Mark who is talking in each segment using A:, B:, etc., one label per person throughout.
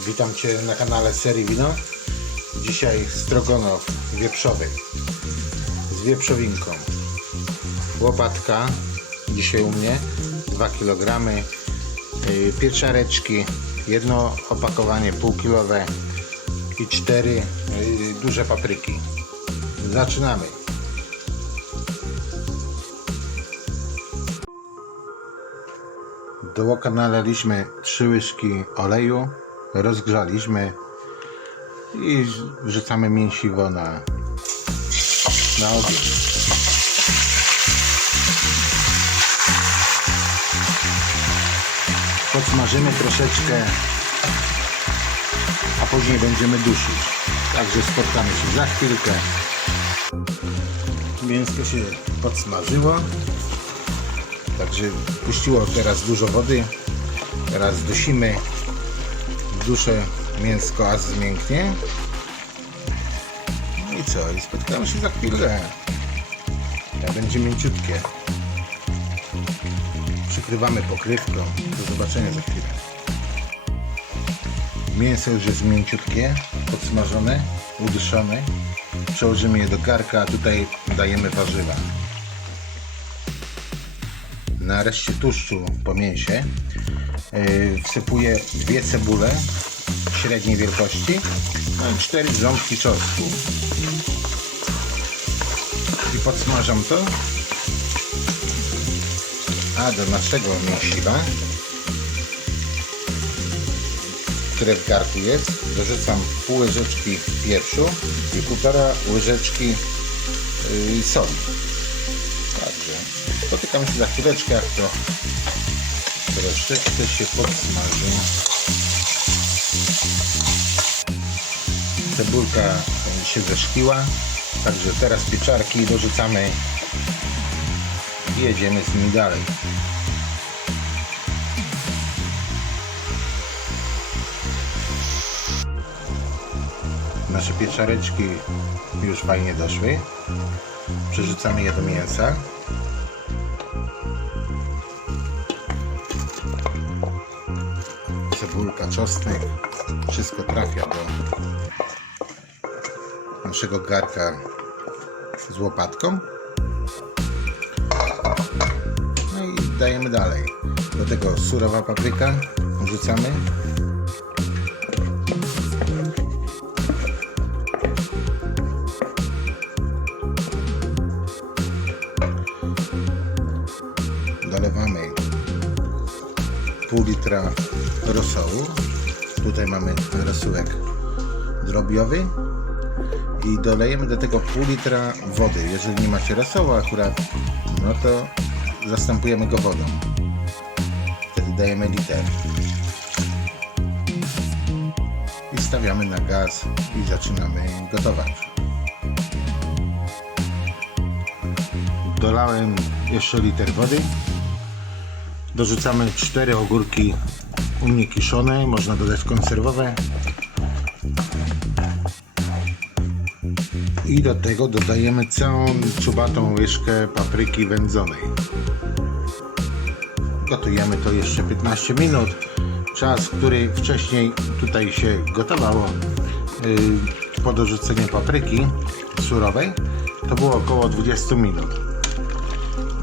A: Witam Cię na kanale Serii Wino. Dzisiaj strogonow wieprzowy z wieprzowinką. Łopatka dzisiaj u mnie 2 kg. Yy, Pieczareczki, jedno opakowanie półkilowe i cztery yy, duże papryki. Zaczynamy. Do łoka nalaliśmy 3 łyżki oleju, rozgrzaliśmy i wrzucamy mięsiwo na, na ogień. Podsmażymy troszeczkę, a później będziemy dusić. Także spotkamy się za chwilkę. Mięsko się podsmażyło. Także puściło teraz dużo wody. Teraz dusimy. Duszę mięsko aż zmięknie. No i co? I spotkamy się za chwilę. Będzie mięciutkie. Przykrywamy pokrywką. Do zobaczenia za chwilę. Mięso już jest mięciutkie, podsmażone, uduszone. Przełożymy je do garka, a tutaj dajemy warzywa na reszcie tłuszczu po mięsie yy, wsypuję dwie cebule średniej wielkości no i cztery ząbki czosnku. I podsmażam to. A do naszego mięsiwa które w garku jest dorzucam pół łyżeczki pieprzu i półtora łyżeczki yy, soli. Także spotykamy się za chwileczkę, jak to troszeczkę się podsmaży. Cebulka się zeszkiła, także teraz pieczarki dorzucamy i jedziemy z nimi dalej. Nasze pieczareczki już fajnie doszły. Przerzucamy je do mięsa. Cebulka, czosnek, wszystko trafia do naszego garka z łopatką. No i dajemy dalej. Do tego surowa papryka wrzucamy. dolewamy pół litra rosołu. Tutaj mamy rosołek drobiowy i dolejemy do tego pół litra wody. Jeżeli nie macie rosołu akurat, no to zastępujemy go wodą. Wtedy dajemy liter. I stawiamy na gaz i zaczynamy gotować. Dolałem jeszcze liter wody. Dorzucamy 4 ogórki u mnie kiszone, można dodać konserwowe. I do tego dodajemy całą czubatą łyżkę papryki wędzonej. Gotujemy to jeszcze 15 minut. Czas, który wcześniej tutaj się gotowało yy, po dorzuceniu papryki surowej, to było około 20 minut.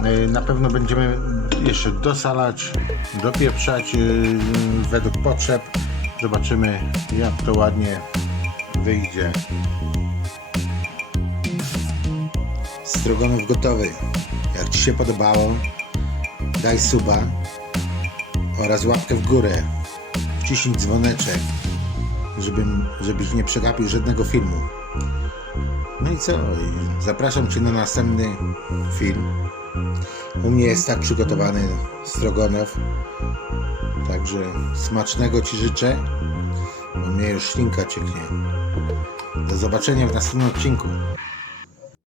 A: Yy, Na pewno będziemy jeszcze dosalać, dopieprzać yy, według potrzeb. Zobaczymy jak to ładnie wyjdzie. Strogonów gotowy. Jak Ci się podobało, daj suba oraz łapkę w górę. Wciśnij dzwoneczek, żebym, żebyś nie przegapił żadnego filmu. No i co? Zapraszam Cię na następny film. U mnie jest tak przygotowany strogonow. Także smacznego Ci życzę. Bo mnie już ślinka cieknie. Do zobaczenia w następnym odcinku.